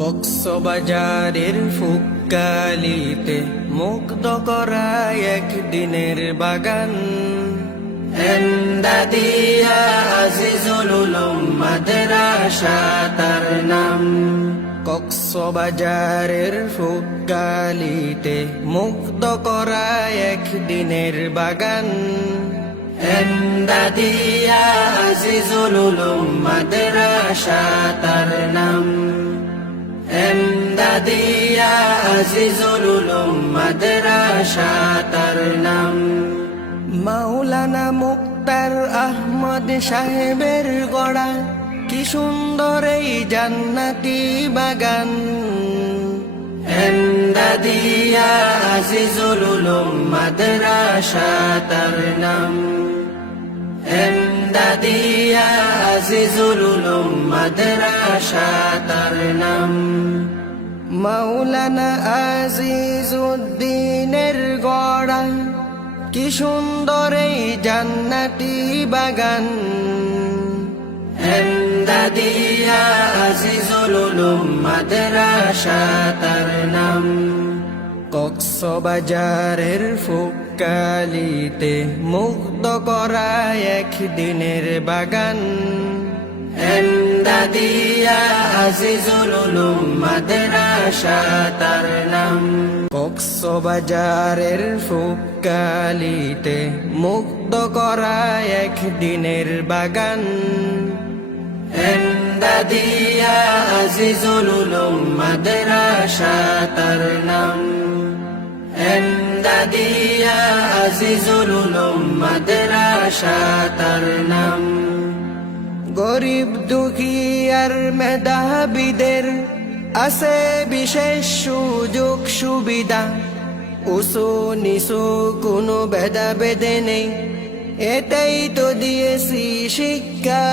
কক্সবাজারের ফুক্কালিতে মুগ্ধ করা একদিনের বাগান। এমদাদিয়া আজিজুল উলুম মাদ্রাসা তার নাম। কক্সবাজারের ফুক্কালিতে মুগ্ধ করা একদিনের বাগান। এমদাদিয়া আজিজুল উলুম মাদ্রাসা তার নাম। এমদাদিয়া আজিজুল উলুম মাদ্রাসা তার নাম। মাওলানা মুক্তার আহমদ সাহেবের গড়া কি সুন্দর এই জান্নাতি বাগান। এমদাদিয়া আজিজুল উলুম মাদ্রাসা তার নাম। এমদাদিয়া আজিজুল উলুম মাদ্রাসা তার নাম। মাওলানা আজিজউদ্দিনের গড়া কি সুন্দর এই জান্নাতি বাগান। এমদাদিয়া আজিজুল উলুম মাদ্রাসা তার নাম। কক্সবাজারের ফুক্কালিতে মুগ্ধ করা একদিনের বাগান। এমদাদিয়া আজিজুল উলুম মাদ্রাসা তার নাম। কক্সবাজারের ফুক্কালিতে মুগ্ধ করা একদিনের বাগান। এমদাদিয়া আজিজুল উলুম মাদ্রাসা তার নাম। এমদাদিয়া আজিজুল উলুম মাদ্রাসা তার নাম। গরিব দুঃখী আর মেধাবীদের আছে বিশেষ সুযোগ সুবিধা। উঁচু নিচু কোনো ভেদাভেদে নেই, এটাই তো দিয়েছি শিক্ষা।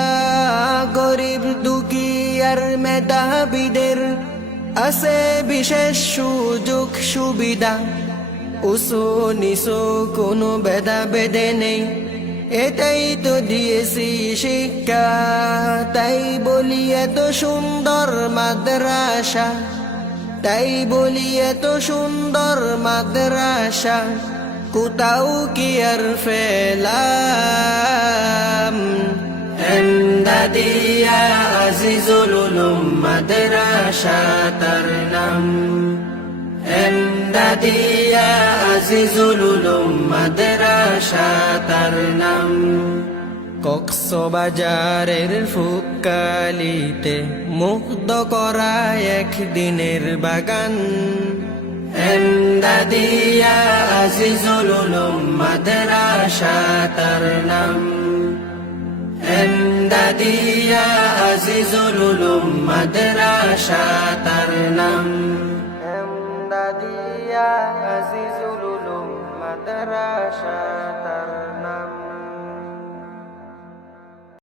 গরিব দুঃখী আর মেধাবীদের আছে বিশেষ সুযোগ সুবিধা। উঁচু নিচু কোনো ভেদাভেদে নেই, এটাই তো দিয়েছি শিক্ষা। তাই বলি এত সুন্দর মাদ্রাসা, তাই বলি এত সুন্দর মাদ্রাসা কোথাও কি আর ফেলাম। এমদাদিয়া আজিজুল উলুম মাদ্রাসা তার নাম। এমদাদিয়া আজিজুল উলুম মাদ্রাসা তার নাম। কক্সবাজারের ফুক্কালিতে মুগ্ধ করা একদিনের বাগান। এমদাদিয়া আজিজুল উলুম মাদ্রাসা তার নাম। এমদাদিয়া আজিজুল উলুম মাদ্রাসা তার নাম। এমদাদিয়া আজিজুল উলুম মাদ্রাসা তার নাম।